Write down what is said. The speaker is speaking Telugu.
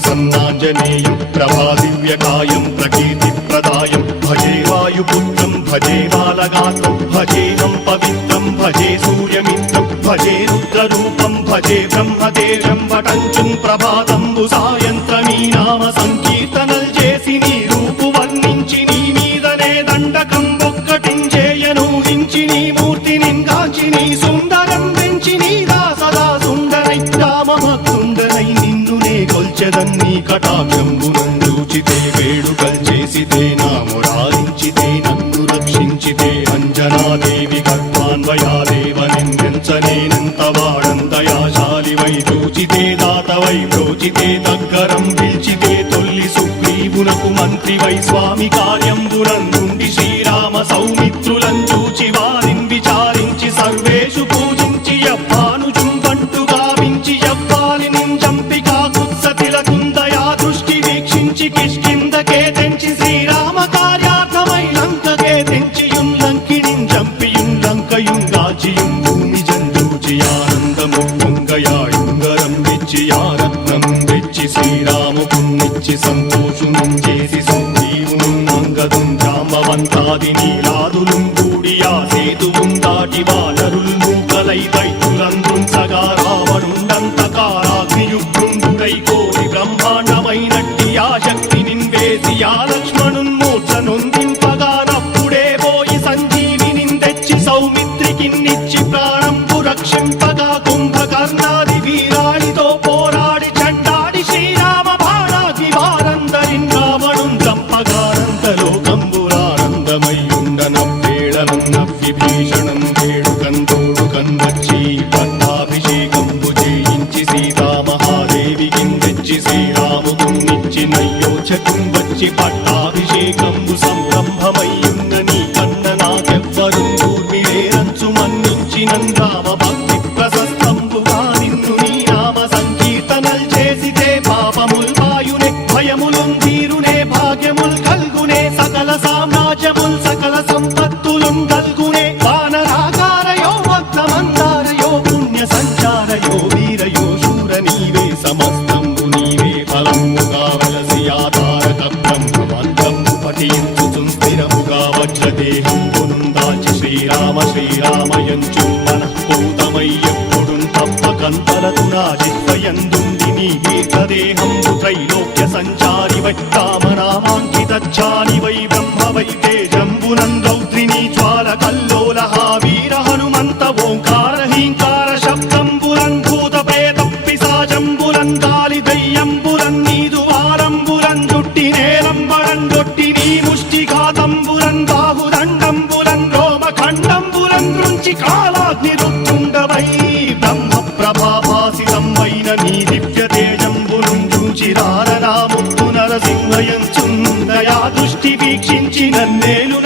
ప్రసన్నాంజనేయం ప్రభాదివ్యకాయం ప్రకీర్తిప్రదాయం భజే వాయుపుత్రం భజే బాలగాత్రం భజేహం పవిత్రం భజే సూర్యమిత్రం భజే రుద్రరూపం భజే బ్రహ్మదేవం వటంచుం ప్రభాతంబు సాయంత్రమీ నామ సంకీర్తనల్ చేసి నీ రూపు వర్ణించి నీ మీదనే దండకం ఒక్కటించేయనూహించి నీ మూర్తిని గాంచి నీ సుందరం పెంచి నీ దాసదా సుందరై రామభక్తుండరై నిన్నునే కొల్చెదన్ని కటాక్షంబునందూచితే వేడుకల్ చేసితే నా మురారించితే నన్ను రక్షించితే అంజనాదేవి గర్భాన్వయాదేవనిందించనేనంత వాడంతయాశాలివై చూచితే దాతవై ప్రోచితే దగ్గరం పిలిచితే తొల్లి సుగ్రీవునకు మంత్రివై స్వామి కార్యంబునందుండి శ్రీరామ సౌమిత్రులను చూచి వారిని విచారించి సర్వేషు పూజించి యవ్వాను చుంబంటు గావించి యవ్వాలిని చంపి కాకుత్సతిలకుందయా దృష్టి వీక్షించి కిష్కిందకే తెంచి శ్రీరామ కార్యార్థమై లంకకే తెంచియుం లంకిణిం చంపియుం లంకయుం గాచియుం భూమి జందూచి ఆనందము పొంగయాయుంగరం తెచ్చి ఆరత్నం తెచ్చి శ్రీరాముకున్నిచ్చి సంతోషునం చేసి సుగ్రీవును అంగదుం జాంబవంతాది నీలాదులుం కూడి ఆ సేతువుం దాటి వానరుల్ మూకలై దైత్యులందృంసగా రావణుండంతకారాగ్నియుగ్రుండుడై కోరి బ్రహ్మాండమైనట్టి ఆ శక్తి నిన్వేసి ఆ లక్ష్మణున్ మూర్ఛనొందింపగా నప్పుడే పోయి సంజీవిని తెచ్చి సౌమిత్రికిన్నిచ్చి ప్రాణంపు రక్షింపగా కుంభకర్ణాది వీరాళితో పోరాడి చండాడి శ్రీరామ బాణాగ్ని వారందరిన్ రావణుం చంపగానంతలోకంబురానందమయ్యుండనవ్వేళనన్నవ్విభీషణం వేడుకంతోడుకన్ వచ్చి పట్టాభిషేకంబు చేయించి సీతామహాదేవికిం తెచ్చి శ్రీరాముకున్నిచ్చి నయ్యోచకుం వచ్చి పట్టాభిషేకంబు సంరంభమయ్యున్న నీ కన్న నాకెవ్వరుం కూర్మిలేరంచు మన్నించి నందామ భక్తి ప్రశస్తంబుగా నిన్ను నీ నామ సంకీర్తనల్ చేసితే పాపముల్ వాయునే భయములుం తీరునే భాగ్యముల్ కల్గునే సకల సామ్రాజ్యముల్ సకల సంపత్తులుం కల్గునే వానరాకారయో భక్తమందారయో పుణ్య సంచారయో వీరయో శూర నీవే సమస్తంబు నీవే ఫలముగా వలసి ఆధారక బ్రహ్మమంత్రము పఠించుచుం స్థిరముగా వజ్రదేహంబునుం దాచి శ్రీరామ శ్రీరామయంచు మనఃపూతమై ఎప్పుడుం తప్పకంతలతు నా జిహ్వయందుండి నీ దీర్ఘదేహంబు త్రైలోక్య సంచారివై రామనామాంకితచ్చానివై బ్రహ్మవై తేజంబునం రౌద్రిణీ జ్వాల కల్లోల వీర హనుమంత ఓంకార హీంకార శబ్దంబురం భూత ప్రేత పిశాచంబురం గాలి దయ్యంబురం నీదు వారంబురం జుట్టి నేలంబరం గొట్టి నీ ముష్టిఘాతంబురం బాహుదండంబురం రోమఖండంబురం దృంచి కాలాగ్ని రుత్తుండవై బ్రహ్మ ప్రభాభాసితంబైన నీ దివ్య తేజంబురం చూచిరారనాముత్తు నరసింహయంచుందయా దృష్టి వీక్షించి నన్నేలు